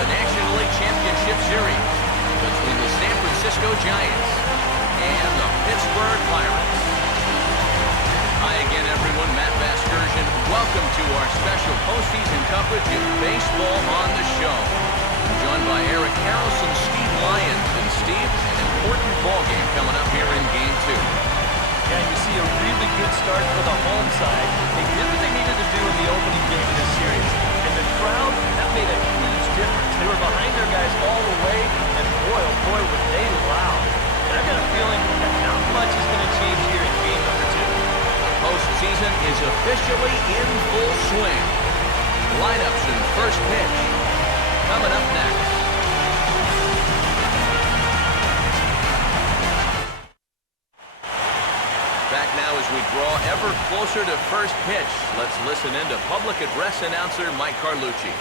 the National League Championship Series between the San Francisco Giants and the Pittsburgh Pirates. Hi again, everyone. Matt Vasgersian. Welcome to our special postseason coverage of baseball on the show. I'm joined by Eric Harrelson, Steve Lyons, and Steve, an important ball game coming up here in Game 2. Yeah, you see a really good start for the home side. They did what they needed to do in the opening game of this series. And the crowd, that made a huge difference. They were behind their guys all the way, and boy, oh boy, were they loud. And I've got a feeling that not much is going to change here in game number 2. The postseason is officially in full swing. Lineups and first pitch coming up next. Back now as we draw ever closer to first pitch. Let's listen in to public address announcer Mike Carlucci.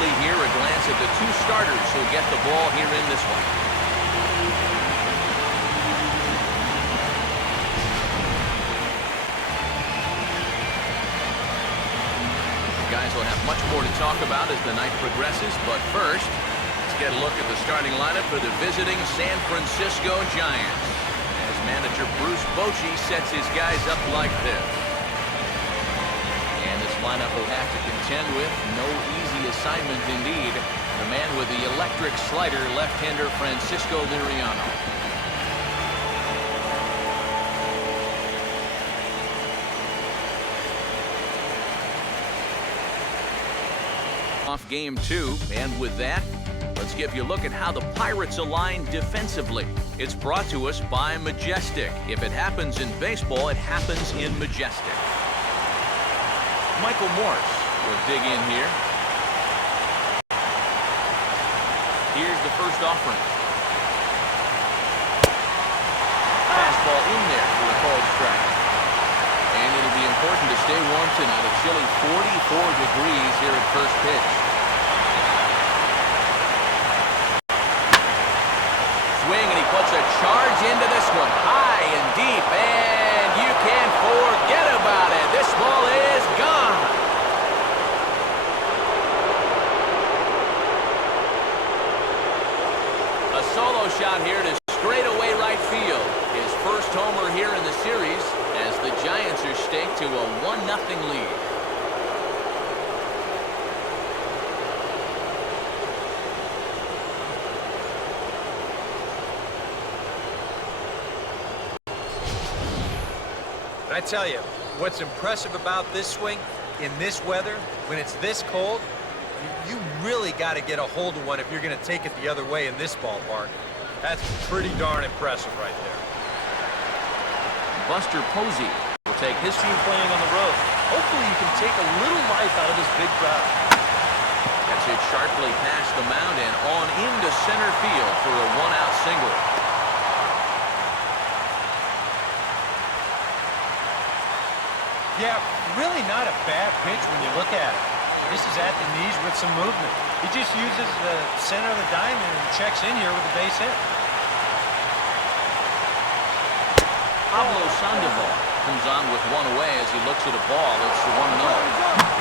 Here, a glance at the two starters who get the ball here in this one. Guys will have much more to talk about as the night progresses, but first, let's get a look at the starting lineup for the visiting San Francisco Giants, as manager Bruce Bochy sets his guys up like this. And this lineup will have to contend with no easy assignment indeed. The man with the electric slider, left-hander Francisco Liriano. Off game 2, and with that, let's give you a look at how the Pirates align defensively. It's brought to us by Majestic. If it happens in baseball, it happens in Majestic. Michael Morse will dig in here. Here's the first offering. Fastball in there for the called strike. And it'll be important to stay warm tonight. A chilly 44 degrees here at first pitch. Swing, and he puts a charge into this one. High and deep, and you can't forget about it. This ball is gone. A solo shot here to straightaway right field. His first homer here in the series as the Giants are staked to a 1-0 lead. I tell you, what's impressive about this swing in this weather, when it's this cold, you really got to get a hold of one if you're going to take it the other way in this ballpark. That's pretty darn impressive right there. Buster Posey will take his Team playing on the road. Hopefully you can take a little life out of this big crowd. That's it sharply past the mound and on into center field for a one-out single. Yeah, really not a bad pitch when you look at it. This is at the knees with some movement. He just uses the center of the diamond and checks in here with the base hit. Pablo Sandoval comes on with one away as he looks at a ball. It's the 1-0.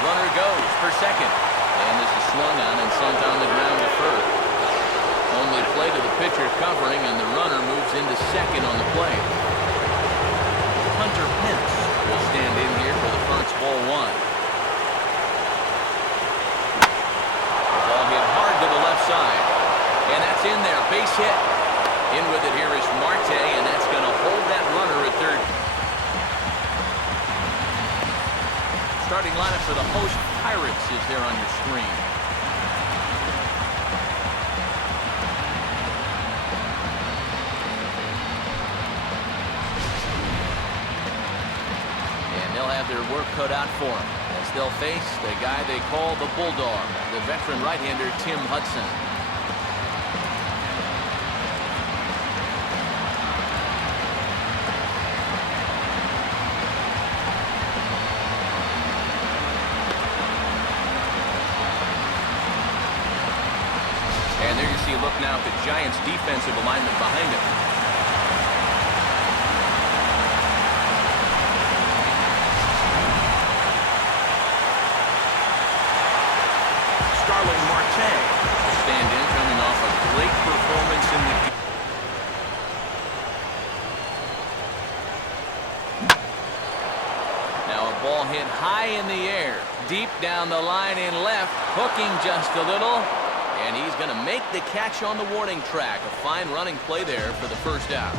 Runner goes for second. And this is swung on and sent on the ground to first. Only play to the pitcher covering, and the runner moves into second on the play. Hunter Pence will stand in here for the first ball one. The ball hit hard to the left side. And that's in there. Base hit. In with it here is Marte, and that's going to hold that runner at third. Starting lineup for the host Pirates is there on your screen. And they'll have their work cut out for them as they'll face the guy they call the Bulldog, the veteran right-hander Tim Hudson. look now at the Giants' defensive alignment behind him. Starling Marte will stand in, coming off a great performance in the game. Now a ball hit high in the air, deep down the line in left, hooking just a little, and he's going to make the catch on the warning track. A fine running play there for the first out.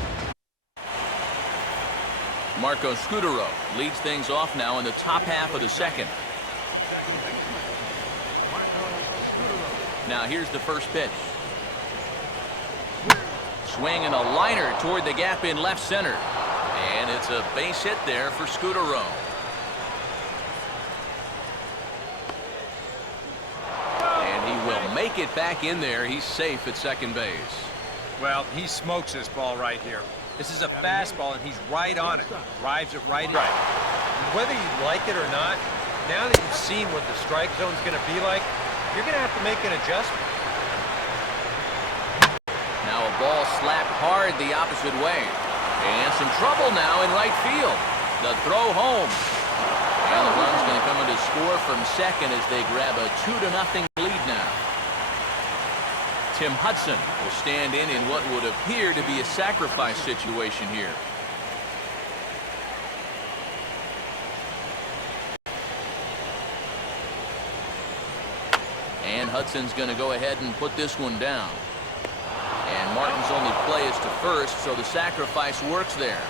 Marco Scutaro leads things off now in the top half of the second. Now here's the first pitch. Swing and a liner toward the gap in left center. And it's a base hit there for Scutaro. And he will make it back in there. He's safe at second base. Well, he smokes this ball right here. This is a fastball, and he's right on it. Drives it right in. Whether you like it or not, now that you've seen what the strike zone's going to be like, you're going to have to make an adjustment. Now a ball slapped hard the opposite way. And some trouble now in right field. The throw home. And the run's going to come in to score from second as they grab a 2-0 lead now. Tim Hudson will stand in what would appear to be a sacrifice situation here. And Hudson's going to go ahead and put this one down. And Martin's only play is to first, so the sacrifice works there.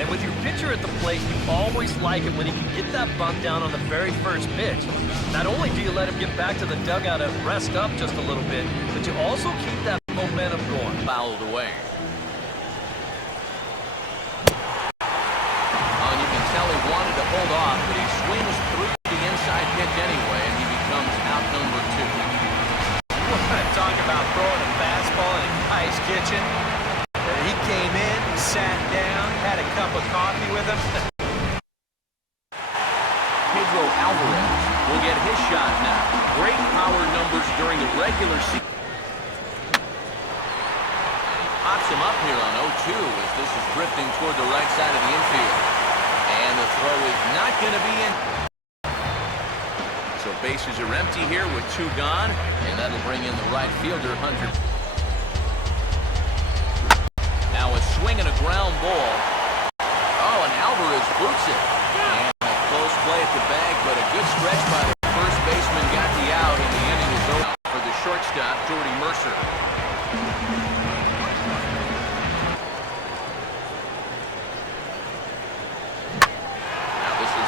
And with your pitcher at the plate, you always like it when he can get that bunt down on the very first pitch. Not only do you let him get back to the dugout and rest up just a little bit, but you also keep that momentum going. Fouled away. Oh, and you can tell he wanted to hold off, but he swings through the inside pitch anyway, and he becomes out number 2. Talk about throwing a fastball in a guy's kitchen. He came in, sat down, had a cup of coffee with him. Pedro Alvarez will get his shot now. Great power numbers during the regular season. And he pops him up here on 0-2 as this is drifting toward the right side of the infield. And the throw is not going to be in. So bases are empty here with 2 gone, and that'll bring in the right fielder, Hunter. Now a swing and a ground ball. Oh, and Alvarez boots it. And a close play at the bag, but a good stretch by the first baseman got the out, and the inning is over for the shortstop, Jordy Mercer.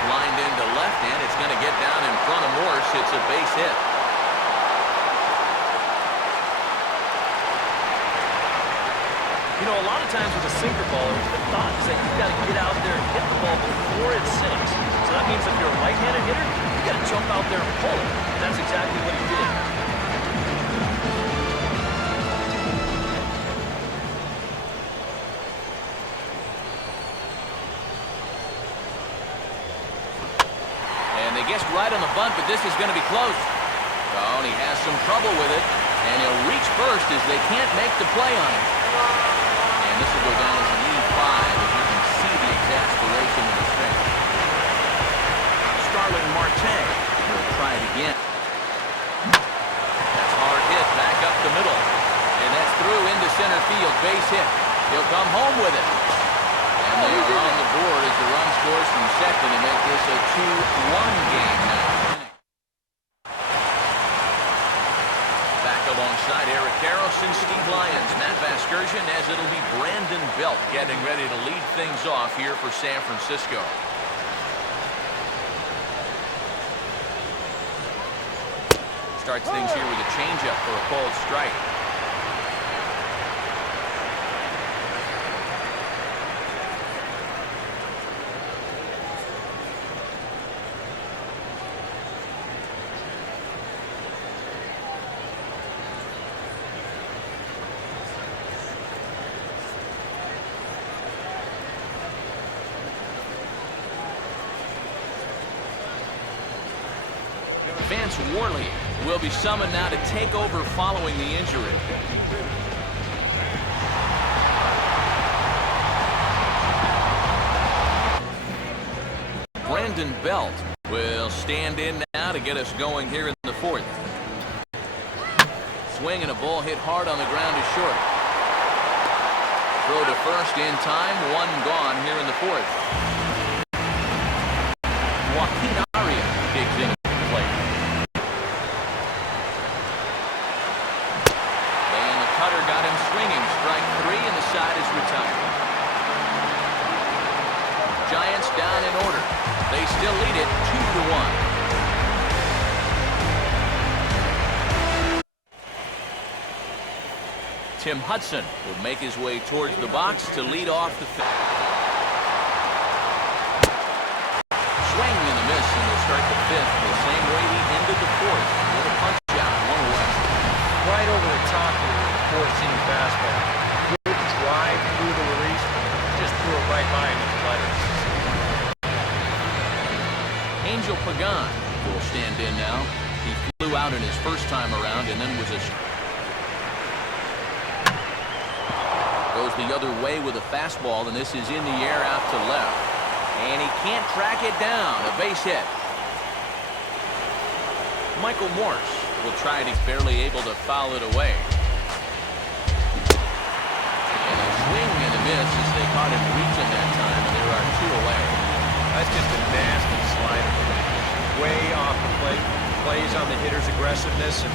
Lined into left, and it's going to get down in front of Morse. It's a base hit. You know, a lot of times with a sinker baller, the thought is that you've got to get out there and hit the ball before it sinks. So that means if you're a right-handed hitter, you've got to jump out there and pull it. And that's exactly what he did. Guessed right on the bunt, but this is going to be close. Oh, and he has some trouble with it, and he'll reach first as they can't make the play on it. And this will go down as an E5 as you can see the exasperation in his face. Starling Marte will try it again. That's a hard hit back up the middle, and that's through into center field. Base hit. He'll come home with it. And they are on the board as the run scores from second to make this a 2-1 game now. Back alongside Eric Harrelson, Steve Lyons, Matt Vasgersian, as it'll be Brandon Belt getting ready to lead things off here for San Francisco. Starts things here with a changeup for a called strike. Vance Worley will be summoned now to take over following the injury. Brandon Belt will stand in now to get us going here in the fourth. Swing and a ball hit hard on the ground is short. Throw to first in time, one gone here in the fourth. Joaquin Arias digs in at the plate. And the cutter got him swinging. Strike three, and the side is retired. Giants down in order. They still lead it 2-1. Tim Hudson will make his way towards the box to lead off the fifth. Swing and a miss, and he'll start the fifth the same way he ended the fourth with a punch out, one away. Right over the top here with the four-seam fastball. Good drive through the release, just threw it right by him in the letters. Angel Pagan will stand in now. He flew out in his first time around and then was a... Goes the other way with a fastball, and this is in the air out to left. And he can't track it down. A base hit. Michael Morse will try it. He's barely able to foul it away. And a swing and a miss as they caught him reaching that time, and there are two away. That's just a nasty slider. Way off the plate. Plays on the hitter's aggressiveness, and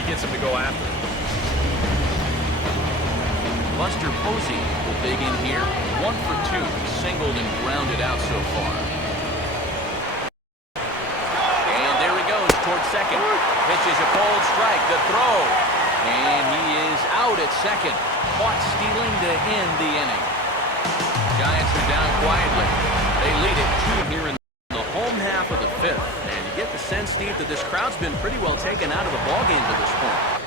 he gets him to go after it. Buster Posey will dig in here. 1 for 2. Singled and grounded out so far. And there he goes towards second. Pitches a cold strike. The throw. And he is out at second. Caught stealing to end the inning. Giants are down quietly. They lead it 2 here in the home half of the fifth. And you get the sense, Steve, that this crowd's been pretty well taken out of the ballgame to this point.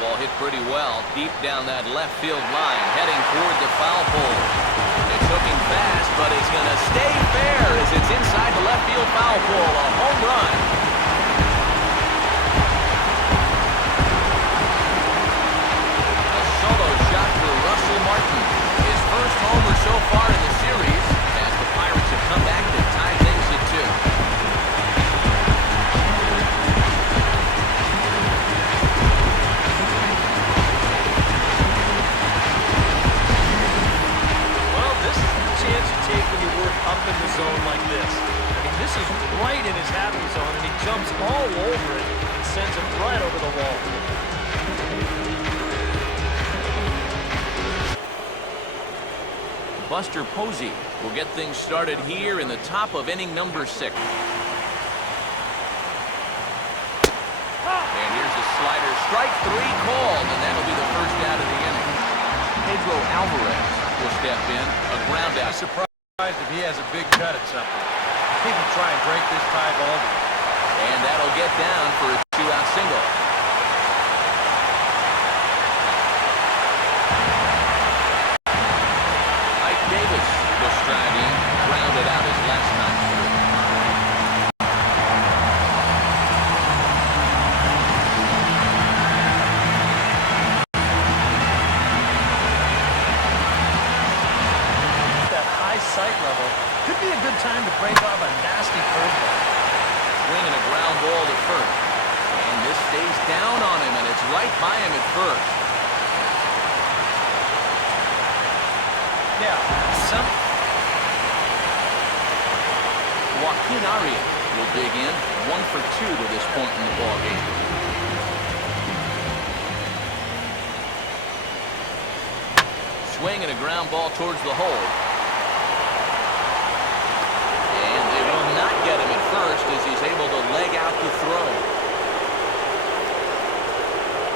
Ball hit pretty well deep down that left field line, heading toward the foul pole. It's hooking fast, but it's going to stay fair as it's inside the left field foul pole. A home run. A solo shot for Russell Martin. His first homer so far in the series as the Pirates have come back to tie things at 2. Up in the zone like this. I mean, this is right in his happy zone, and he jumps all over it and sends it right over the wall. Buster Posey will get things started here in the top of inning number 6. And here's a slider. Strike 3 called, and that'll be the first out of the inning. Pedro Alvarez will step in. A ground out. If he has a big cut at something. He can try and break this tie ball game. And that'll get down for a 2-out single. Ike Davis will stride in, grounded out his last time through. Sight level. Could be a good time to break off a nasty curveball. Swinging a ground ball to first. And this stays down on him, and it's right by him at first. Yeah, Joaquin Arias will dig in. 1 for 2 to this point in the ballgame. Swing and a ground ball towards the hole. Get him at first as he's able to leg out the throw.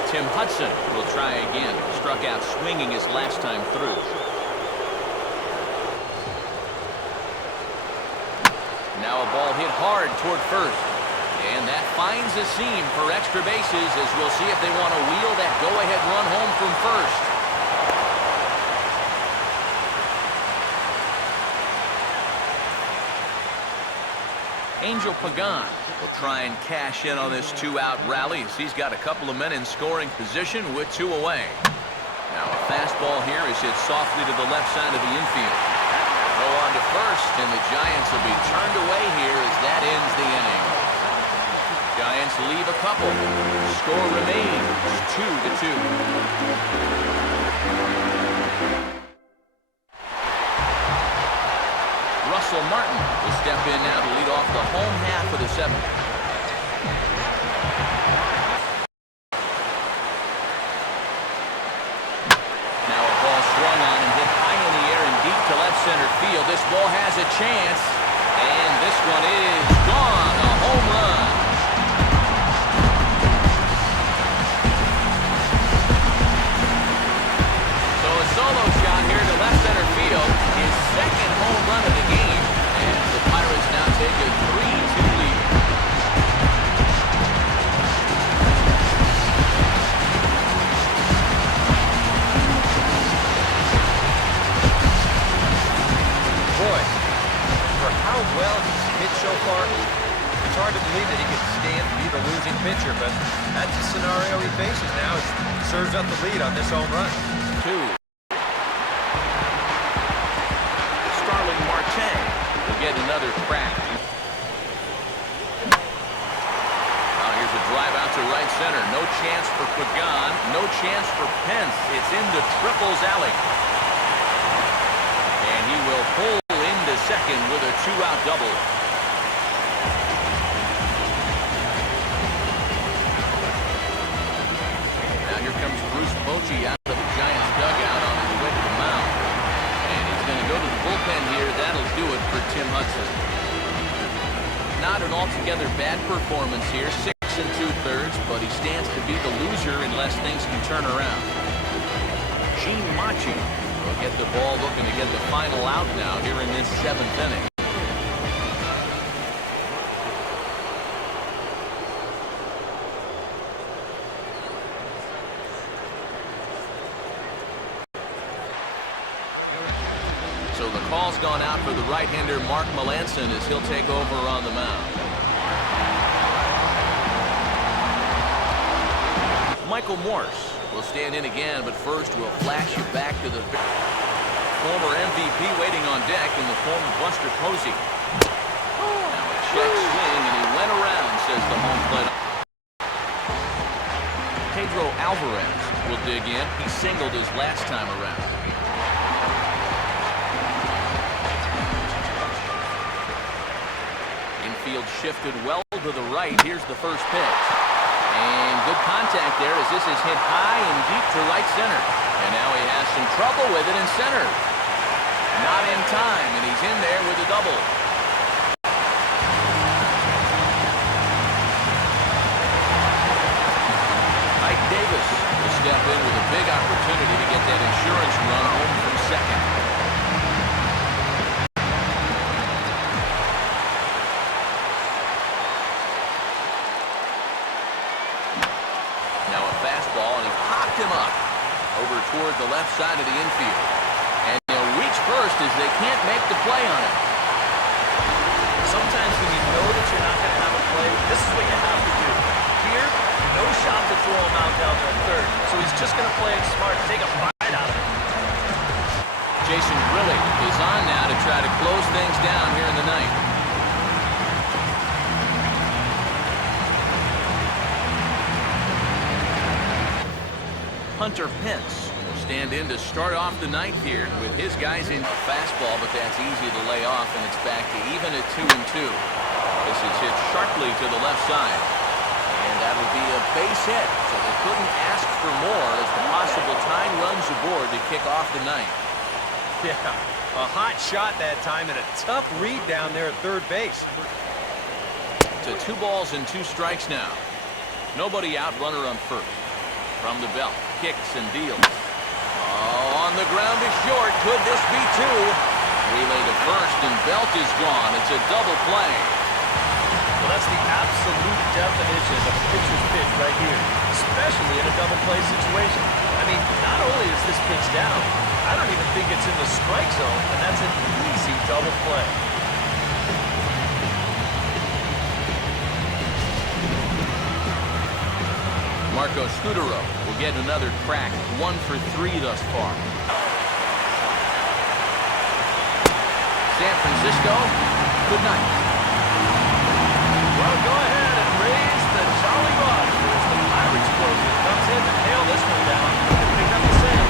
Tim Hudson will try again. Struck out swinging his last time through. Now a ball hit hard toward first. And that finds a seam for extra bases as we'll see if they want to wheel that go-ahead run home from first. Angel Pagan will try and cash in on this two-out rally as he's got a couple of men in scoring position with 2 away. Now a fastball here is hit softly to the left side of the infield. Go on to first, and the Giants will be turned away here as that ends the inning. Giants leave a couple. Score remains 2-2. Russell Martin will step in now to lead off the home half of the 7th. Now a ball swung on and hit high in the air and deep to left center field. This ball has a chance, and this one is gone. A home run. So a solo shot here to left center field. His second home run of the game. And the Pirates now take a 3-2 lead. Boy, for how well he's hit so far, it's hard to believe that he could stand to be the losing pitcher, but that's the scenario he faces now as he serves up the lead on this home run. 2. Starling Marte will get another crack. Now here's a drive out to right center. No chance for Pagan. No chance for Pence. It's into Triple's alley. And he will pull into second with a 2-out double. Now here comes Bruce Bochy out of the Giants dugout on his way to the mound. And he's going to go to the bullpen here. That'll do it for Tim Hudson. Not an altogether bad performance here. 6 2/3, but he stands to be the loser unless things can turn around. Gene Machi will get the ball looking to get the final out now here in this 7th inning. So the call's gone out for the right-hander Mark Melancon as he'll take over on the mound. Michael Morse will stand in again, but first we'll flash you back to the former MVP waiting on deck in the form of Buster Posey. Now a check swing, and he went around, says the home plate. Pedro Alvarez will dig in. He singled his last time around. Infield shifted well to the right. Here's the first pitch. And good contact there as this is hit high and deep to right center. And now he has some trouble with it in center. Not in time, and he's in there with a double. Mike Davis will step in with a big opportunity to get that insurance run home from second. Him up over toward the left side of the infield, and they'll reach first as they can't make the play on it. Sometimes when you know that you're not going to have a play, this is what you have to do. Here, no shot to throw him out down to third, so he's just going to play it smart, take a bite out of it. Jason Grilli is on now to try to close things down here in the ninth. Hunter Pence will stand in to start off the ninth here with his guys in. A fastball, but that's easy to lay off, and it's back to even at 2-2. This is hit sharply to the left side, and that would be a base hit, so they couldn't ask for more as the possible tying runs aboard to kick off the ninth. Yeah, a hot shot that time and a tough read down there at third base. To 2 balls and 2 strikes now. Nobody out, runner on first. From the belt, kicks and deals. Oh, on the ground is short. Could this be 2? Relay to first, and Belt is gone. It's a double play. Well, that's the absolute definition of a pitcher's pitch right here, especially in a double play situation. I mean, not only is this pitch down, I don't even think it's in the strike zone, and that's an easy double play. Marco Scudero will get another crack, 1 for 3 thus far. San Francisco, good night. Well, go ahead and raise the Jolly Roger as the Pirates closer comes in to nail this one down. Pick up the save.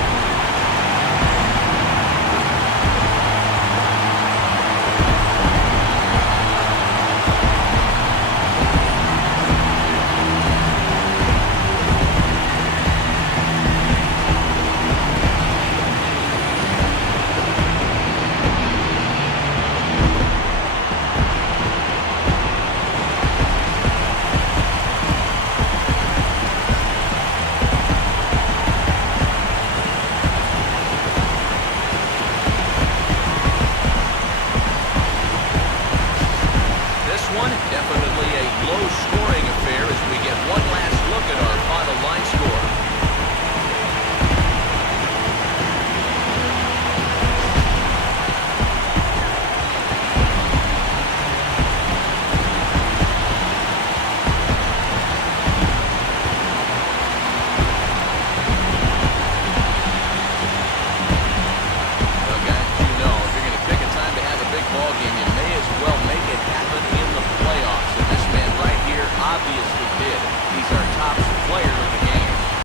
Definitely a low-scoring affair as we get one last look at our final line score. Well, guys, you know, if you're going to pick a time to have a big ball game,